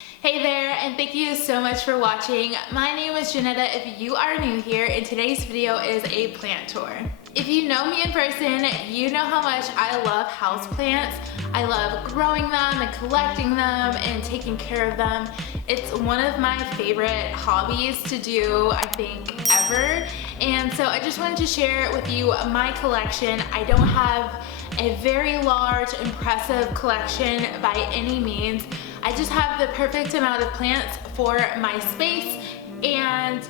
Hey there, and thank you so much for watching. My name is Janetta if you are new here, and today's video is a plant tour. If you know me in person, you know how much I love houseplants. I love growing them and collecting them and taking care of them. It's one of my favorite hobbies to do, I think, ever. And so I just wanted to share with you my collection. I don't have a very large, impressive collection by any means. I just have the perfect amount of plants for my space, and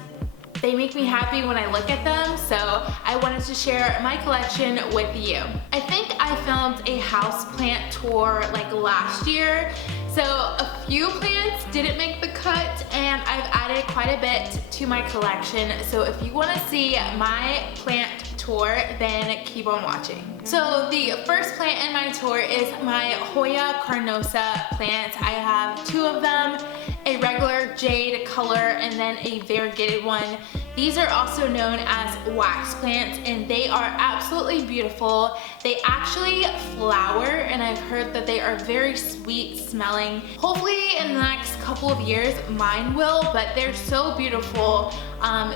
they make me happy when I look at them, so I wanted to share my collection with you. I think I filmed a houseplant tour like last year, so a few plants didn't make the cut, and I've added quite a bit to my collection. So if you want to see my plant tour, then keep on watching. So the first plant in my tour is my Hoya carnosa plant. I have two of them, a regular jade color and then a variegated one. These are also known as wax plants, and they are absolutely beautiful. They actually flower, and I've heard that they are very sweet smelling. Hopefully in the next couple of years mine will, but they're so beautiful.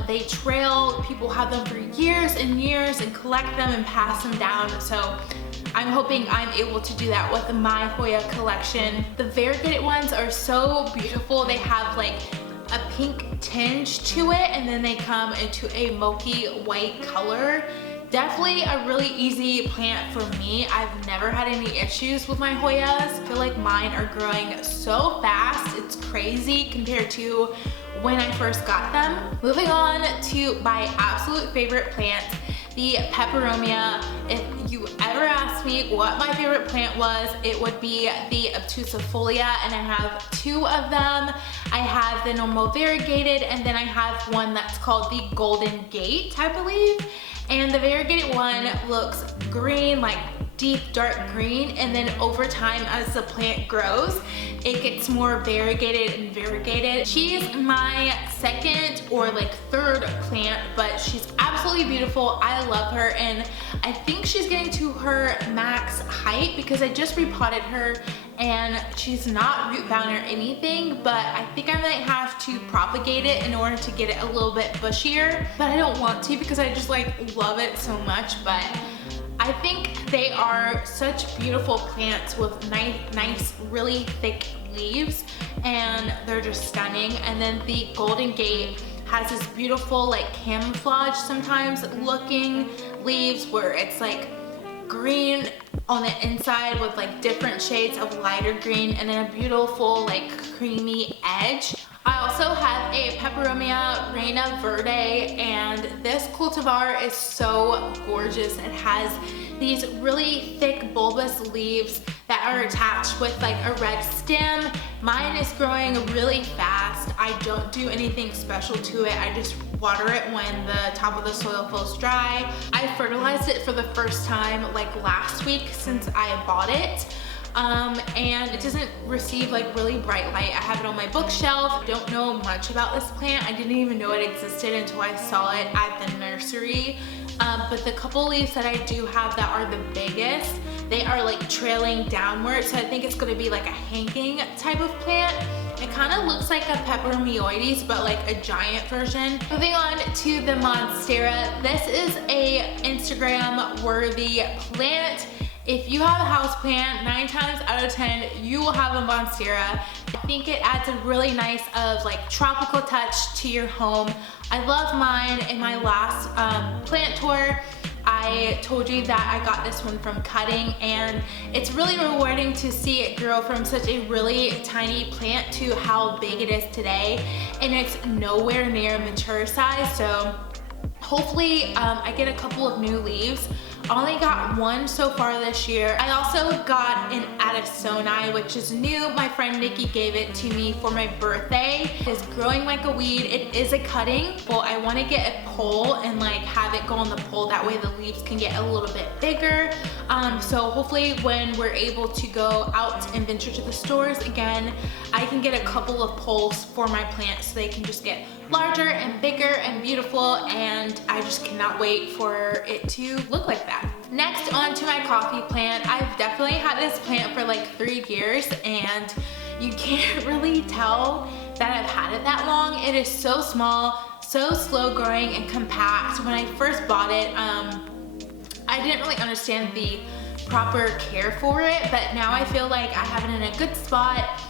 They trail, people have them for years and years and collect them and pass them down. So I'm hoping I'm able to do that with my Hoya collection. The variegated ones are so beautiful. They have like a pink tinge to it, and then they come into a milky white color. Definitely a really easy plant for me. I've never had any issues with my Hoyas. I feel like mine are growing so fast. It's crazy compared to when I first got them. Moving on to my absolute favorite plant, the Peperomia. If you ever asked me what my favorite plant was, it would be the obtusifolia, and I have two of them. I have the normal variegated, and then I have one that's called the Golden Gate, I believe. And the variegated one looks green, like deep dark green, and then over time as the plant grows, it gets more variegated and variegated. She's my second or like third plant, but she's absolutely beautiful. I love her, and I think she's getting to her max height because I just repotted her, and she's not root bound or anything, but I think I might have to propagate it in order to get it a little bit bushier, but I don't want to because I just like love it so much. But I think they are such beautiful plants with nice, really thick leaves, and they're just stunning. And then the Golden Gate has this beautiful like camouflage sometimes looking leaves where it's like green on the inside with like different shades of lighter green and then a beautiful like creamy edge. I also have a Peperomia Reina Verde, and this cultivar is so gorgeous. It has these really thick bulbous leaves that are attached with like a red stem. Mine is growing really fast. I don't do anything special to it. I just water it when the top of the soil feels dry. I fertilized it for the first time like last week since I bought it. And it doesn't receive like really bright light. I have it on my bookshelf. Don't know much about this plant. I didn't even know it existed until I saw it at the nursery. But the couple leaves that I do have that are the biggest, they are like trailing downward, so I think it's going to be like a hanging type of plant. It kind of looks like a Peperomioides, but like a giant version. Moving on to the Monstera. This is a Instagram worthy plant. If you have a house plant, 9 times out of 10 you will have a Monstera. I think it adds a really nice like tropical touch to your home. I love mine. In my last plant tour, I told you that I got this one from cutting, and it's really rewarding to see it grow from such a really tiny plant to how big it is today, and it's nowhere near mature size. So hopefully I get a couple of new leaves. I only got one so far this year. I also got an Addisoni, which is new. My friend Nikki gave it to me for my birthday. It's growing like a weed. It is a cutting. Well, I want to get a pole and like have it go on the pole. That way the leaves can get a little bit bigger. So hopefully when we're able to go out and venture to the stores again, I can get a couple of poles for my plants so they can just get larger and bigger and beautiful, and I just cannot wait for it to look like that. Next, on to my coffee plant. I've definitely had this plant for like 3 years, and you can't really tell that I've had it that long. It is so small, so slow growing and compact. When I first bought it, I didn't really understand the proper care for it, but now I feel like I have it in a good spot.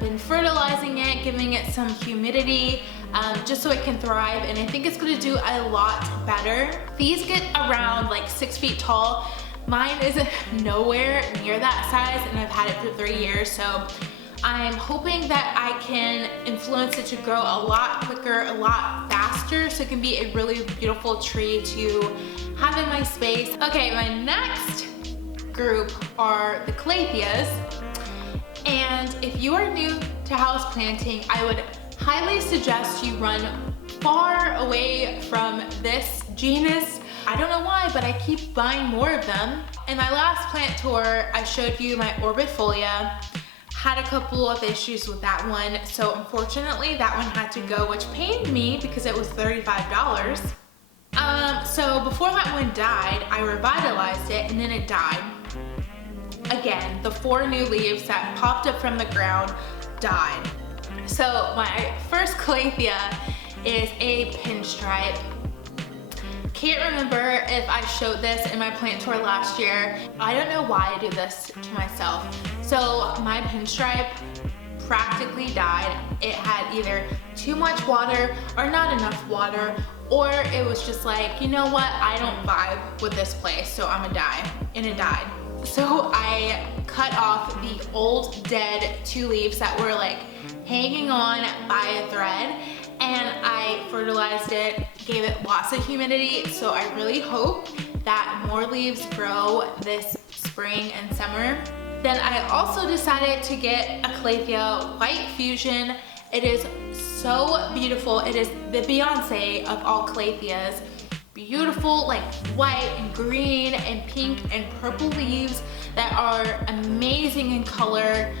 Been fertilizing it, giving it some humidity, just so it can thrive, and I think it's gonna do a lot better. These get around like 6 feet tall. Mine is nowhere near that size, and I've had it for 3 years, so I'm hoping that I can influence it to grow a lot quicker, a lot faster, so it can be a really beautiful tree to have in my space. Okay, my next group are the calatheas, and if you are new to house planting, I would highly suggest you run far away from this genus. I don't know why, but I keep buying more of them. In my last plant tour, I showed you my orbifolia. Had a couple of issues with that one, so unfortunately that one had to go, which pained me because it was $35. So before that one died, I revitalized it, and then it died. Again, the 4 new leaves that popped up from the ground died. So my first calathea is a pinstripe. Can't remember if I showed this in my plant tour last year. I don't know why I do this to myself. So my pinstripe practically died. It had either too much water or not enough water, or it was just like, you know what, I don't vibe with this place, so I'm gonna die, and it died. So I cut off the old dead 2 leaves that were like hanging on by a thread, and I fertilized it, gave it lots of humidity, so I really hope that more leaves grow this spring and summer. Then I also decided to get a calathea white fusion. It is so beautiful. It is the Beyonce of all calatheas. Beautiful, like white and green and pink and purple leaves that are amazing in color.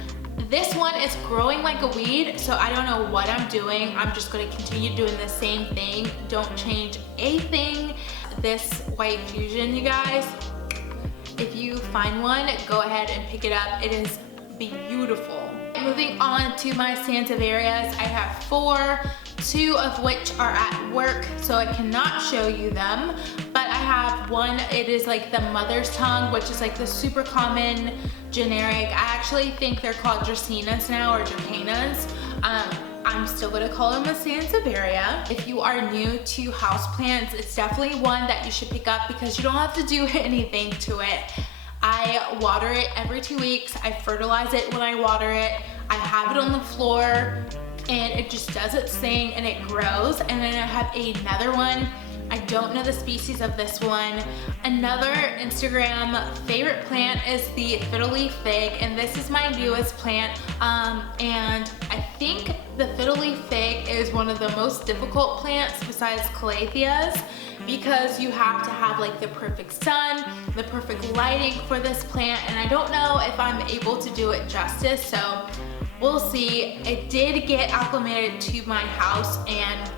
This one is growing like a weed, so I don't know what I'm doing. I'm just gonna continue doing the same thing. Don't change a thing. This white fusion, you guys, if you find one, go ahead and pick it up. It is beautiful. Moving on to my Sansevierias, I have 4, 2 of which are at work, so I cannot show you them, but I have one. It is like the mother's tongue, which is like the super common generic. I actually think they're called Dracaenas now, or Dracaenas. I'm still gonna call them a Sansevieria. If you are new to houseplants, it's definitely one that you should pick up because you don't have to do anything to it. I water it every 2 weeks. I fertilize it when I water it. I have it on the floor, and it just does its thing, and it grows. And then I have another one. I don't know the species of this one. Another Instagram favorite plant is the fiddle leaf fig, and this is my newest plant. And I think the fiddle leaf fig is one of the most difficult plants besides calatheas, because you have to have like the perfect sun, the perfect lighting for this plant, and I don't know if I'm able to do it justice, so we'll see. It did get acclimated to my house, and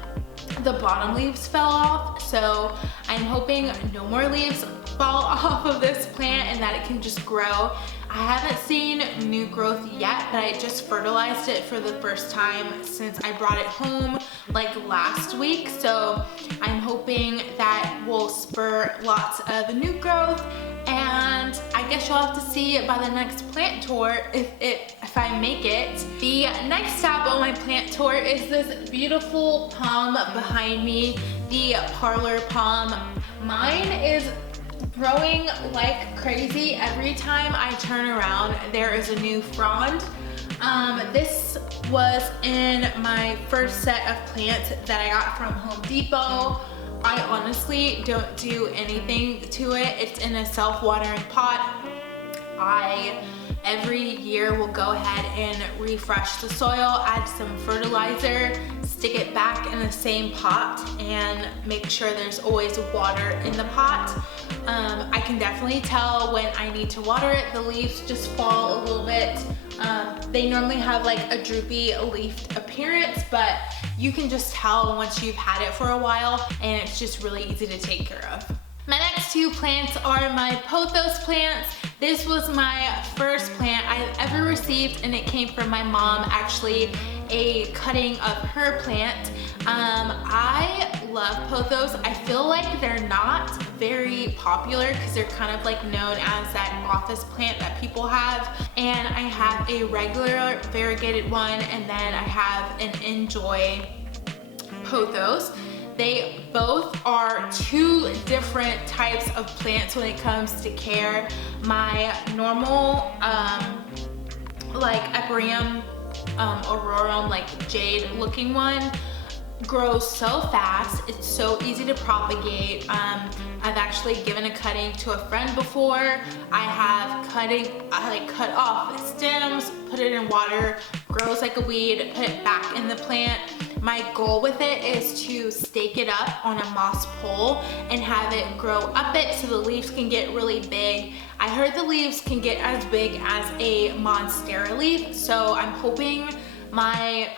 the bottom leaves fell off, so I'm hoping no more leaves fall off of this plant and that it can just grow. I haven't seen new growth yet, but I just fertilized it for the first time since I brought it home like last week, so I'm hoping that will spur lots of new growth, and I guess you'll have to see by the next plant tour if I make it. The next stop on my plant tour is this beautiful palm behind me, the Parlour Palm. Mine is growing like crazy. Every time I turn around, there is a new frond. This was in my first set of plants that I got from Home Depot. I honestly don't do anything to it. It's in a self-watering pot. I every year will go ahead and refresh the soil, add some fertilizer, stick it back in the same pot, and make sure there's always water in the pot. I can definitely tell when I need to water it. The leaves just fall a little bit. They normally have like a droopy leafed appearance, but you can just tell once you've had it for a while, and it's just really easy to take care of. My next next two plants are my pothos plants. This was my first plant I've ever received, and it came from my mom, actually a cutting of her plant. I love pothos. I feel like they're not very popular because they're kind of like known as that office plant that people have. And I have a regular variegated one, and then I have an Enjoy pothos. They both are two different types of plants when it comes to care. My normal like Peperomia aurorum, like jade looking one, grows so fast. It's so easy to propagate. I've actually given a cutting to a friend before. I have cut off stems, put it in water, grows like a weed, put it back in the plant. My goal with it is to stake it up on a moss pole and have it grow up it so the leaves can get really big. I heard the leaves can get as big as a Monstera leaf, so I'm hoping my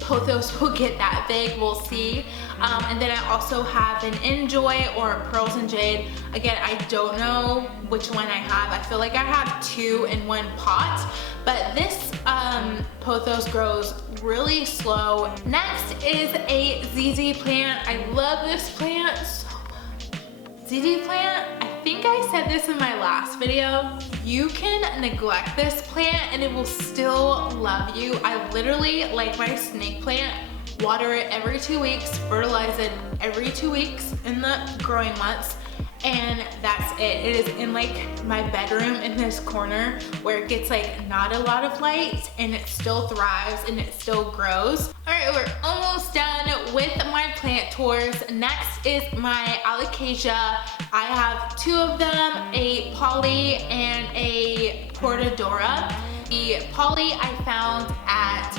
pothos will get that big. We'll see. And then I also have an Enjoy or Pearls and Jade. Again, I don't know which one I have. I feel like I have two in one pot, but this pothos grows really slow. Next is a ZZ plant. I love this plant so much. ZZ plant, I think I said this in my last video. You can neglect this plant and it will still love you. I literally, like my snake plant, water it every 2 weeks, fertilize it every 2 weeks in the growing months, and that's it. It is in like my bedroom in this corner where it gets like not a lot of light, and it still thrives and it still grows. All right, we're almost done with my plant tours. Next is my Alocasia. I have two of them, a Poly and a Portadora. The Poly I found at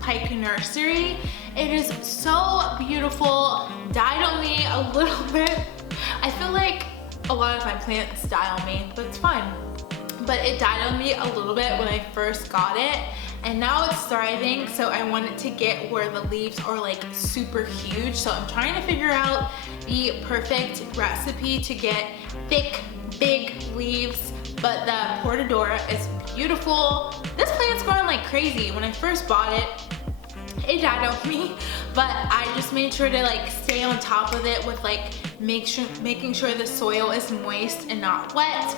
Pike Nursery. It is so beautiful. Died on me a little bit. I feel like a lot of my plants die on me, but it's fine. But it died on me a little bit when I first got it, and now it's thriving, so I want it to get where the leaves are like super huge. So I'm trying to figure out the perfect recipe to get thick, big leaves, but the Portadora is beautiful. This plant's growing like crazy. When I first bought it, it died on me, but I just made sure to like stay on top of it with like making sure the soil is moist and not wet,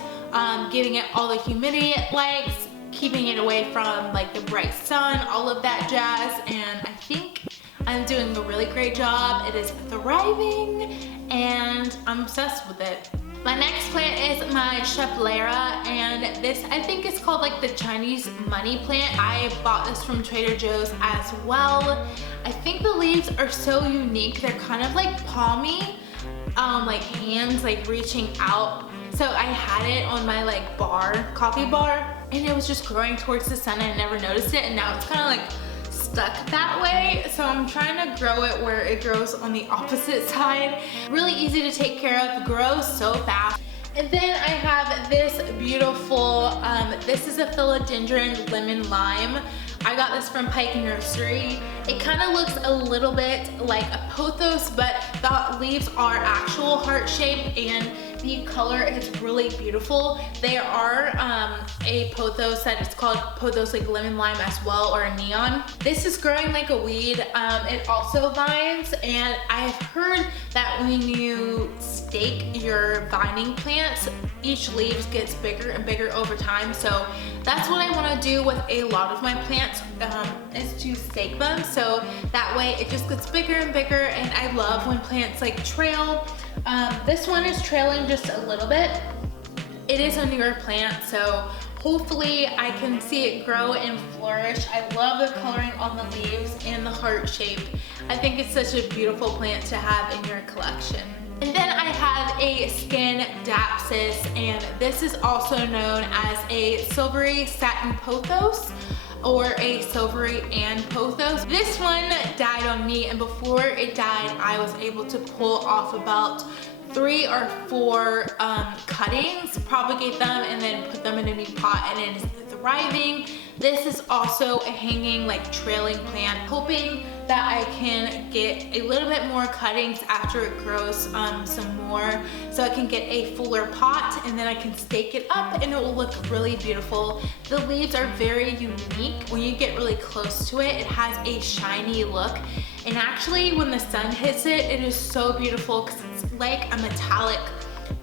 giving it all the humidity it likes, keeping it away from like the bright sun, all of that jazz, and I think I'm doing a really great job. It is thriving and I'm obsessed with it. My next plant is my Schefflera, and this I think is called like the Chinese money plant. I bought this from Trader Joe's as well. I think the leaves are so unique. They're kind of like palmy, like hands like reaching out. So I had it on my like coffee bar, and it was just growing towards the sun and I never noticed it, and now it's kind of like stuck that way. So I'm trying to grow it where it grows on the opposite side. Really easy to take care of, grows so fast. And then I have this beautiful, this is a Philodendron Lemon-Lime. I got this from Pike Nursery. It kind of looks a little bit like a pothos, but the leaves are actual heart-shaped and the color is really beautiful. They are a pothos that is called pothos like lemon-lime as well, or a neon. This is growing like a weed. It also vines, and I've heard that when you stake your vining plants, each leaf gets bigger and bigger over time. So that's what I want to do with a lot of my plants, is to stake them, so that way it just gets bigger and bigger. And I love when plants like trail. This one is trailing just a little bit. It is a newer plant, so hopefully I can see it grow and flourish. I love the coloring on the leaves and the heart shape. I think it's such a beautiful plant to have in your collection. And then I have a skin dapsis, and this is also known as a silvery satin pothos, or a silvery and pothos. This one died on me, and before it died, I was able to pull off about 3 or 4 cuttings, propagate them, and then put them in a new pot, and it is thriving. This is also a hanging, like trailing plant, hoping that I can get a little bit more cuttings after it grows some more, so I can get a fuller pot, and then I can stake it up and it will look really beautiful. The leaves are very unique. When you get really close to it, it has a shiny look, and actually when the sun hits it, it is so beautiful because it's like a metallic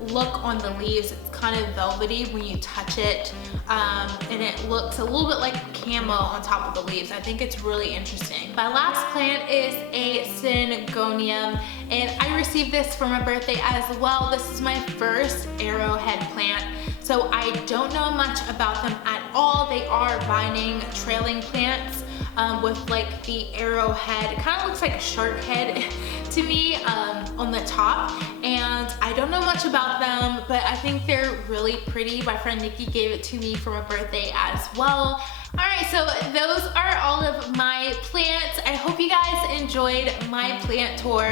look on the leaves. It's kind of velvety when you touch it, and it looks a little bit like camo on top of the leaves. I think it's really interesting. My last plant is a syngonium, and I received this for my birthday as well. This is my first arrowhead plant, so I don't know much about them at all. They are vining trailing plants with like the arrowhead. It kind of looks like a shark head to me on the top, and I don't know much about them, but I think they're really pretty. My friend Nikki gave it to me for my birthday as well. Alright, so those are all of my plants. I hope you guys enjoyed my plant tour.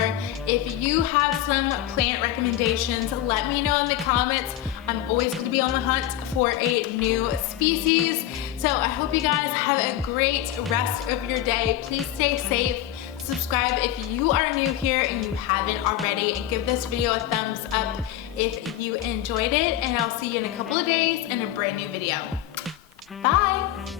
If you have some plant recommendations, let me know in the comments. I'm always going to be on the hunt for a new species. So I hope you guys have a great rest of your day. Please stay safe. Subscribe if you are new here and you haven't already, and give this video a thumbs up if you enjoyed it, and I'll see you in a couple of days in a brand new video. Bye!